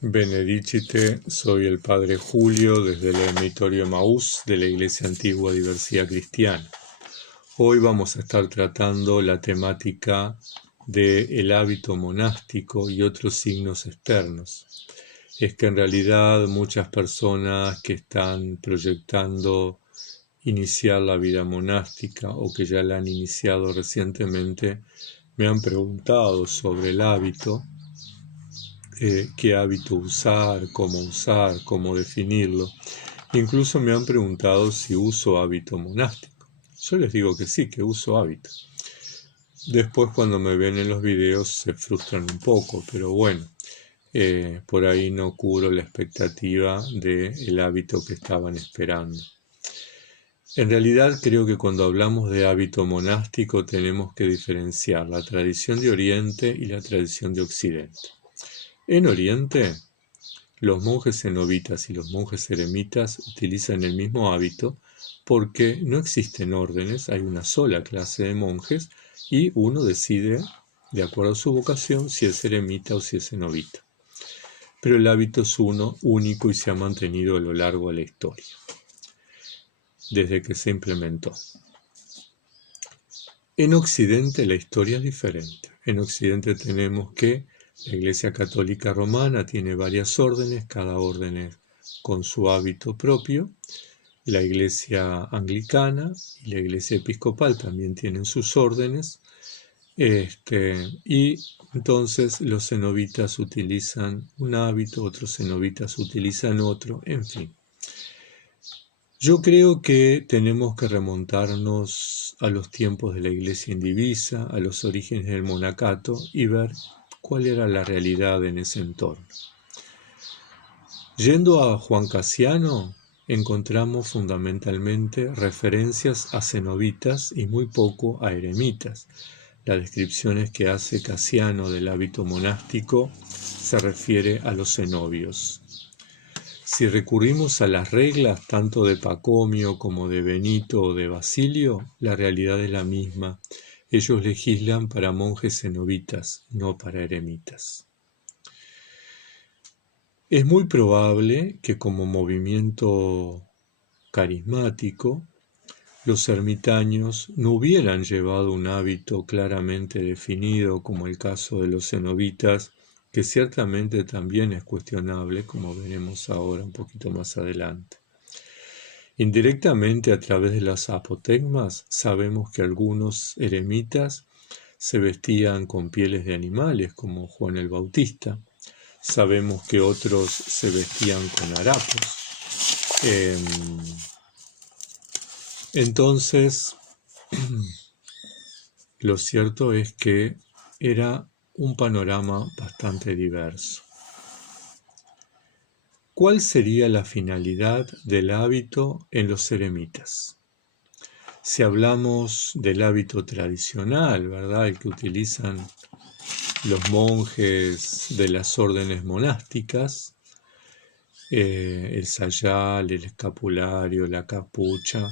Benedicite, soy el Padre Julio desde el Eremitorio Emaús de la Iglesia Antigua Diversidad Cristiana. Hoy vamos a estar tratando la temática del hábito monástico y otros signos externos. Es que en realidad muchas personas que están proyectando iniciar la vida monástica o que ya la han iniciado recientemente me han preguntado sobre el hábito. Qué hábito usar, cómo definirlo. Incluso me han preguntado si uso hábito monástico. Yo les digo que sí, que uso hábito. Después cuando me ven en los videos se frustran un poco, pero bueno, por ahí no cubro la expectativa del hábito que estaban esperando. En realidad creo que cuando hablamos de hábito monástico tenemos que diferenciar la tradición de Oriente y la tradición de Occidente. En Oriente, los monjes cenobitas y los monjes eremitas utilizan el mismo hábito porque no existen órdenes, hay una sola clase de monjes y uno decide, de acuerdo a su vocación, si es eremita o si es cenobita. Pero el hábito es uno, único y se ha mantenido a lo largo de la historia, desde que se implementó. En Occidente la historia es diferente. En Occidente tenemos que la Iglesia Católica Romana tiene varias órdenes, cada orden es con su hábito propio. La Iglesia Anglicana y la Iglesia Episcopal también tienen sus órdenes. Y entonces los cenobitas utilizan un hábito, otros cenobitas utilizan otro, en fin. Yo creo que tenemos que remontarnos a los tiempos de la Iglesia indivisa, a los orígenes del monacato y ver cuál era la realidad en ese entorno. Yendo a Juan Casiano, encontramos fundamentalmente referencias a cenobitas y muy poco a eremitas. Las descripciones que hace Casiano del hábito monástico se refiere a los cenobios. Si recurrimos a las reglas tanto de Pacomio como de Benito o de Basilio, la realidad es la misma. Ellos legislan para monjes cenobitas, no para eremitas. Es muy probable que como movimiento carismático, los ermitaños no hubieran llevado un hábito claramente definido como el caso de los cenobitas, que ciertamente también es cuestionable, como veremos ahora un poquito más adelante. Indirectamente, a través de las apotegmas, sabemos que algunos eremitas se vestían con pieles de animales, como Juan el Bautista. Sabemos que otros se vestían con harapos. Entonces, lo cierto es que era un panorama bastante diverso. ¿Cuál sería la finalidad del hábito en los eremitas? Si hablamos del hábito tradicional, ¿verdad?, el que utilizan los monjes de las órdenes monásticas, el sayal, el escapulario, la capucha,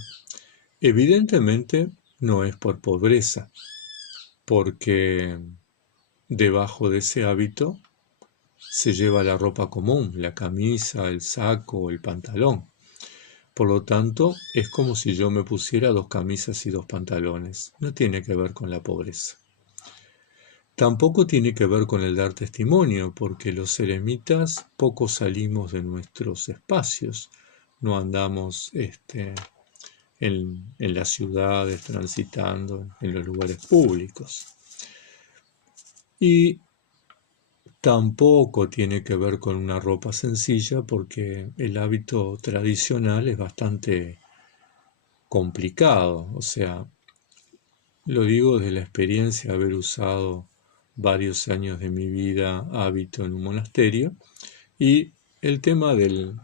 evidentemente no es por pobreza, porque debajo de ese hábito se lleva la ropa común, la camisa, el saco, el pantalón. Por lo tanto, es como si yo me pusiera 2 camisas y 2 pantalones. No tiene que ver con la pobreza. Tampoco tiene que ver con el dar testimonio, porque los eremitas poco salimos de nuestros espacios. No andamos en las ciudades, transitando en los lugares públicos. Y tampoco tiene que ver con una ropa sencilla, porque el hábito tradicional es bastante complicado. O sea, lo digo desde la experiencia de haber usado varios años de mi vida hábito en un monasterio, y el tema del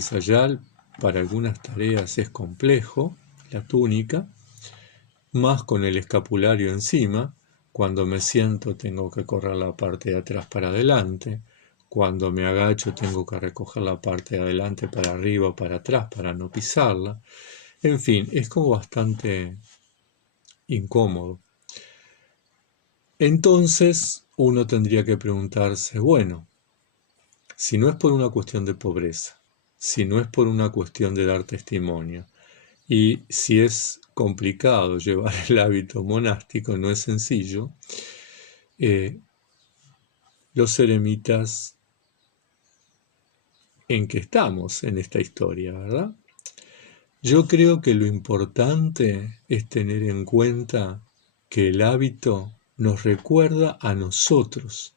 sayal para algunas tareas es complejo, la túnica, más con el escapulario encima. Cuando me siento tengo que correr la parte de atrás para adelante, cuando me agacho tengo que recoger la parte de adelante para arriba o para atrás para no pisarla. En fin, es como bastante incómodo. Entonces uno tendría que preguntarse, bueno, Si no es por una cuestión de pobreza, si no es por una cuestión de dar testimonio, y si es complicado llevar el hábito monástico, no es sencillo, los eremitas en que estamos en esta historia, ¿verdad? Yo creo que lo importante es tener en cuenta que el hábito nos recuerda a nosotros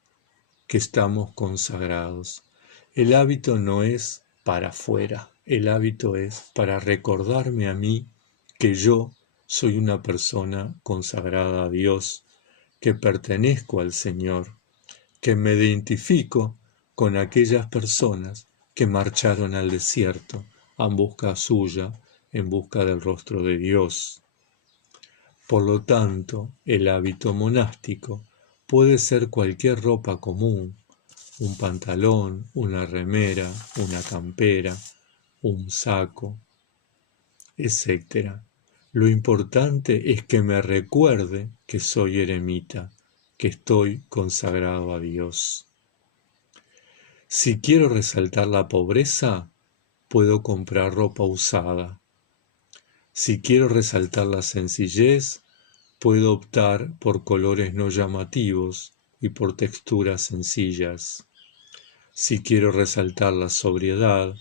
que estamos consagrados. El hábito no es para afuera, el hábito es para recordarme a mí que yo soy una persona consagrada a Dios, que pertenezco al Señor, que me identifico con aquellas personas que marcharon al desierto en busca suya, en busca del rostro de Dios. Por lo tanto, el hábito monástico puede ser cualquier ropa común, un pantalón, una remera, una campera, un saco, etc. Lo importante es que me recuerde que soy eremita, que estoy consagrado a Dios. Si quiero resaltar la pobreza, puedo comprar ropa usada. Si quiero resaltar la sencillez, puedo optar por colores no llamativos y por texturas sencillas. Si quiero resaltar la sobriedad,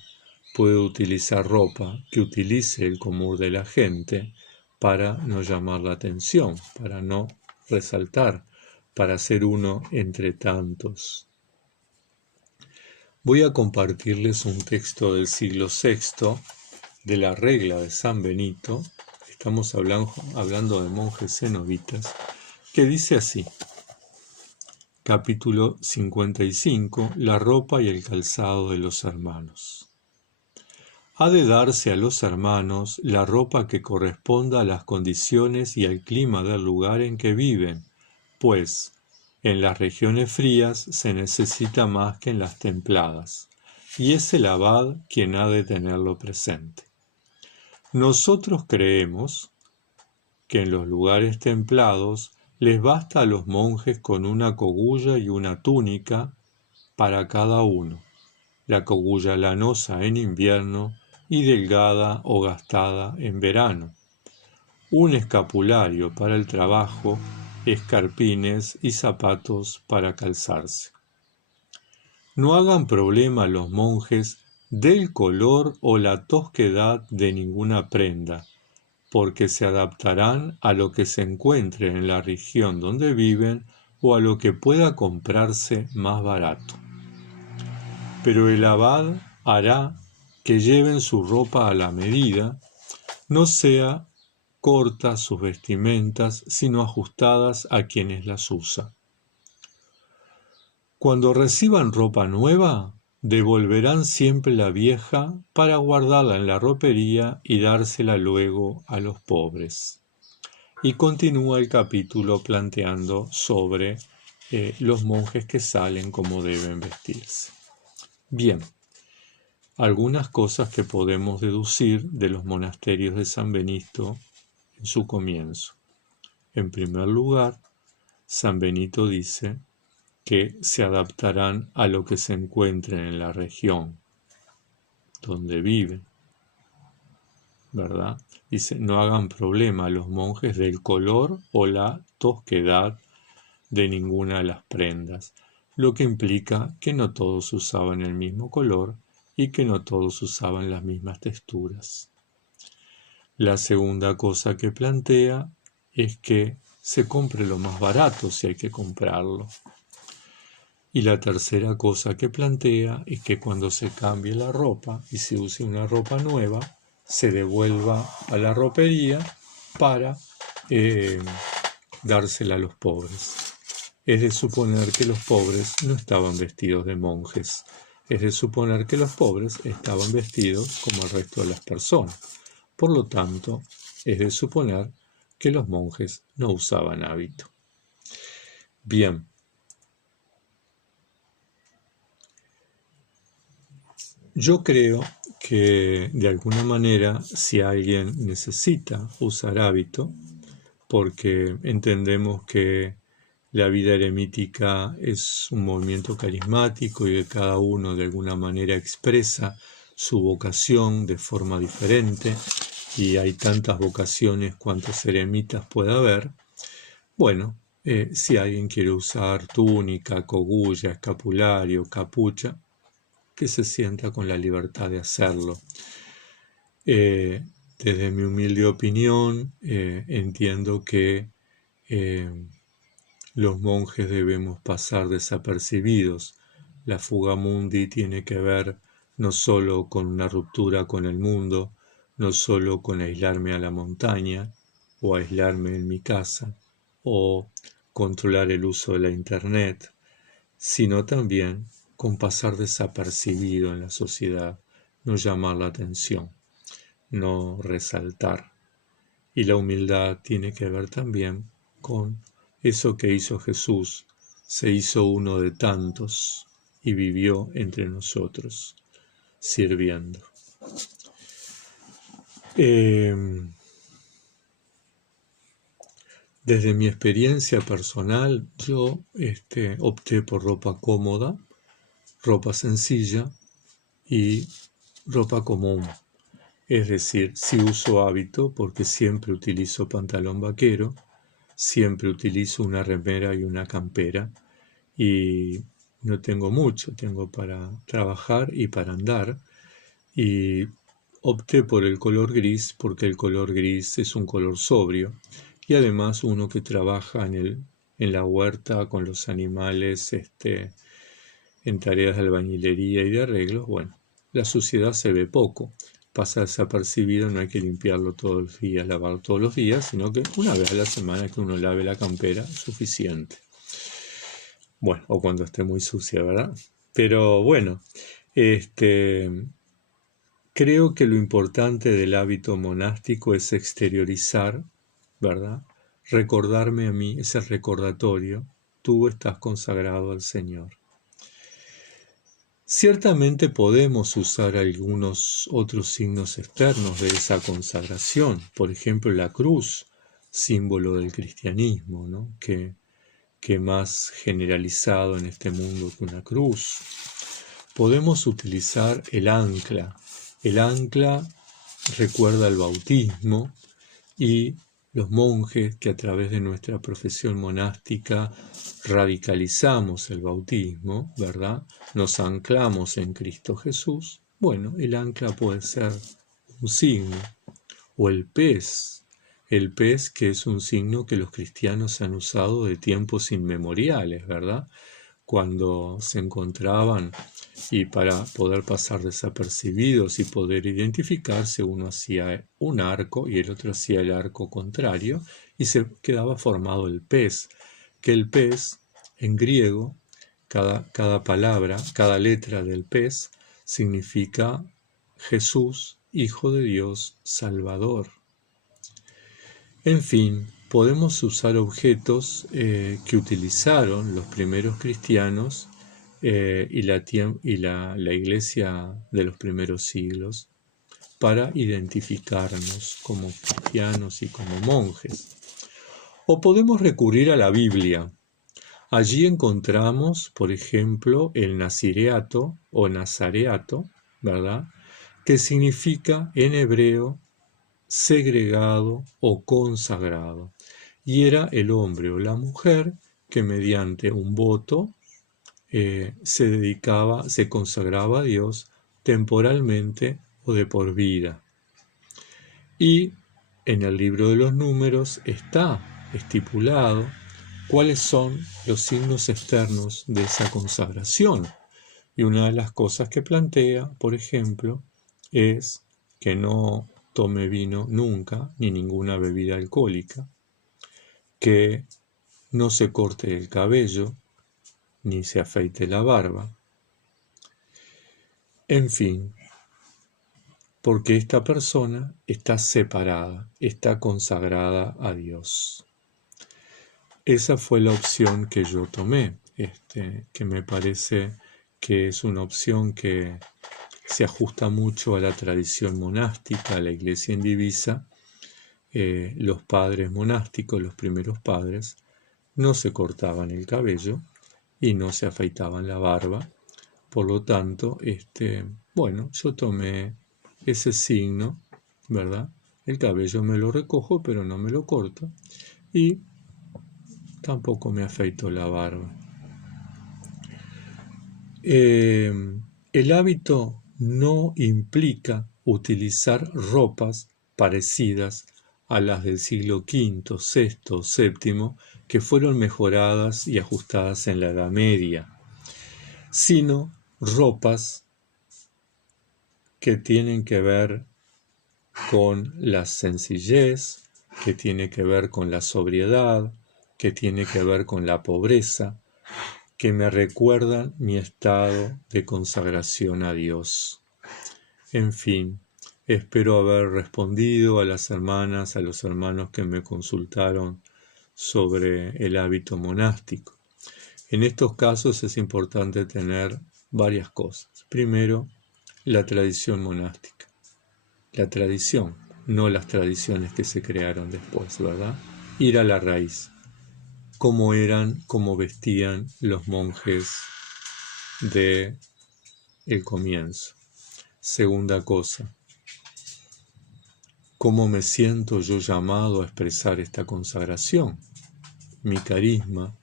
puedo utilizar ropa que utilice el común de la gente para no llamar la atención, para no resaltar, para ser uno entre tantos. Voy a compartirles un texto del siglo VI de la regla de San Benito. Estamos hablando de monjes cenobitas, que dice así: capítulo 55, la ropa y el calzado de los hermanos. Ha de darse a los hermanos la ropa que corresponda a las condiciones y al clima del lugar en que viven, pues en las regiones frías se necesita más que en las templadas, y es el abad quien ha de tenerlo presente. Nosotros creemos que en los lugares templados les basta a los monjes con una cogulla y una túnica para cada uno, la cogulla lanosa en invierno y delgada o gastada en verano, un escapulario para el trabajo, escarpines y zapatos para calzarse. No hagan problema los monjes del color o la tosquedad de ninguna prenda, porque se adaptarán a lo que se encuentre en la región donde viven o a lo que pueda comprarse más barato. Pero el abad hará que lleven su ropa a la medida, no sea cortas sus vestimentas, sino ajustadas a quienes las usan. Cuando reciban ropa nueva, devolverán siempre la vieja para guardarla en la ropería y dársela luego a los pobres. Y continúa el capítulo planteando sobre los monjes que salen, cómo deben vestirse. Bien, algunas cosas que podemos deducir de los monasterios de San Benito en su comienzo. En primer lugar, San Benito dice que se adaptarán a lo que se encuentre en la región donde viven, ¿verdad? Dice, no hagan problema a los monjes del color o la tosquedad de ninguna de las prendas, lo que implica que no todos usaban el mismo color y que no todos usaban las mismas texturas. La segunda cosa que plantea es que se compre lo más barato si hay que comprarlo. Y la tercera cosa que plantea es que cuando se cambie la ropa y se use una ropa nueva, se devuelva a la ropería para dársela a los pobres. Es de suponer que los pobres no estaban vestidos de monjes. Es de suponer que los pobres estaban vestidos como el resto de las personas. Por lo tanto, es de suponer que los monjes no usaban hábito. Bien. Yo creo que de alguna manera si alguien necesita usar hábito, porque entendemos que La vida eremítica es un movimiento carismático y que cada uno de alguna manera expresa su vocación de forma diferente, y hay tantas vocaciones cuantos eremitas puede haber. Bueno, si alguien quiere usar túnica, cogulla, escapulario, capucha, que se sienta con la libertad de hacerlo. Desde mi humilde opinión, entiendo que los monjes debemos pasar desapercibidos. La fuga mundi tiene que ver no solo con una ruptura con el mundo, no solo con aislarme a la montaña o aislarme en mi casa o controlar el uso de la internet, sino también con pasar desapercibido en la sociedad, no llamar la atención, no resaltar. Y la humildad tiene que ver también con eso que hizo Jesús, se hizo uno de tantos y vivió entre nosotros, sirviendo. Desde mi experiencia personal, yo opté por ropa cómoda, ropa sencilla y ropa común. Es decir, sí uso hábito porque siempre utilizo pantalón vaquero, siempre utilizo una remera y una campera, y no tengo mucho, tengo para trabajar y para andar, y opté por el color gris porque el color gris es un color sobrio, y además uno que trabaja en la huerta con los animales, en tareas de albañilería y de arreglos, bueno, la suciedad se ve poco, pasa desapercibido, no hay que limpiarlo todos los días, lavarlo todos los días, sino que una vez a la semana que uno lave la campera, es suficiente. Bueno, o cuando esté muy sucia, ¿verdad? Pero bueno, creo que lo importante del hábito monástico es exteriorizar, ¿verdad? Recordarme a mí, ese recordatorio, tú estás consagrado al Señor. Ciertamente podemos usar algunos otros signos externos de esa consagración, por ejemplo la cruz, símbolo del cristianismo, ¿no? que más generalizado en este mundo que una cruz. Podemos utilizar el ancla. El ancla recuerda el bautismo, y los monjes que a través de nuestra profesión monástica radicalizamos el bautismo, ¿verdad? Nos anclamos en Cristo Jesús. Bueno, el ancla puede ser un signo, o el pez que es un signo que los cristianos han usado de tiempos inmemoriales, ¿verdad? Cuando se encontraban, y para poder pasar desapercibidos y poder identificarse, uno hacía un arco y el otro hacía el arco contrario, y se quedaba formado el pez, que el pez en griego, cada palabra, cada letra del pez significa Jesús, Hijo de Dios, Salvador. En fin, podemos usar objetos que utilizaron los primeros cristianos y la iglesia de los primeros siglos para identificarnos como cristianos y como monjes. O podemos recurrir a la Biblia. Allí encontramos, por ejemplo, el nazireato o nazareato, ¿verdad? Que significa en hebreo segregado o consagrado, y era el hombre o la mujer que mediante un voto se consagraba a Dios temporalmente o de por vida. Y en el libro de los Números está estipulado cuáles son los signos externos de esa consagración. Y una de las cosas que plantea, por ejemplo, es que no tome vino nunca, ni ninguna bebida alcohólica, que no se corte el cabello, ni se afeite la barba. En fin, porque esta persona está separada, está consagrada a Dios. Esa fue la opción que yo tomé, que me parece que es una opción que se ajusta mucho a la tradición monástica, a la iglesia indivisa. Los padres monásticos, los primeros padres, no se cortaban el cabello y no se afeitaban la barba. Por lo tanto, bueno, yo tomé ese signo, ¿verdad? El cabello me lo recojo, pero no me lo corto. Y tampoco me afeito la barba. El hábito no implica utilizar ropas parecidas a las del siglo V, VI, VII, que fueron mejoradas y ajustadas en la Edad Media, sino ropas que tienen que ver con la sencillez, que tiene que ver con la sobriedad, que tiene que ver con la pobreza, que me recuerdan mi estado de consagración a Dios. En fin, espero haber respondido a las hermanas, a los hermanos que me consultaron sobre el hábito monástico. En estos casos es importante tener varias cosas. Primero, la tradición monástica. La tradición, no las tradiciones que se crearon después, ¿verdad? Ir a la raíz. Cómo eran, cómo vestían los monjes de el comienzo. Segunda cosa, cómo me siento yo llamado a expresar esta consagración, mi carisma,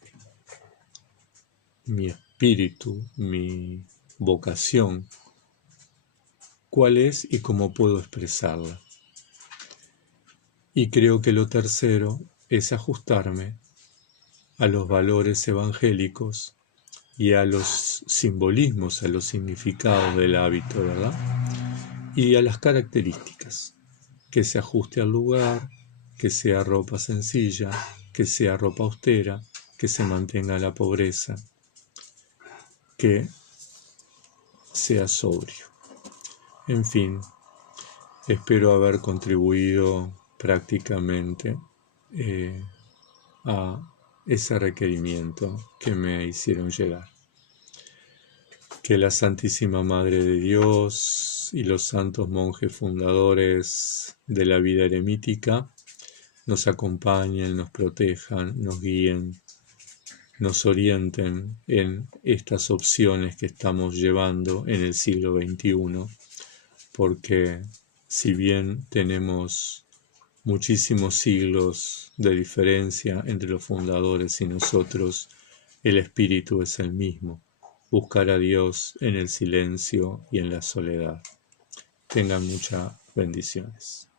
mi espíritu, mi vocación, cuál es y cómo puedo expresarla. Y creo que lo tercero es ajustarme a los valores evangélicos y a los simbolismos, a los significados del hábito, ¿verdad? Y a las características, que se ajuste al lugar, que sea ropa sencilla, que sea ropa austera, que se mantenga la pobreza, que sea sobrio. En fin, espero haber contribuido prácticamente a ese requerimiento que me hicieron llegar. Que la Santísima Madre de Dios y los santos monjes fundadores de la vida eremítica nos acompañen, nos protejan, nos guíen, nos orienten en estas opciones que estamos llevando en el siglo XXI, porque si bien tenemos muchísimos siglos de diferencia entre los fundadores y nosotros, el espíritu es el mismo. Buscar a Dios en el silencio y en la soledad. Tengan muchas bendiciones.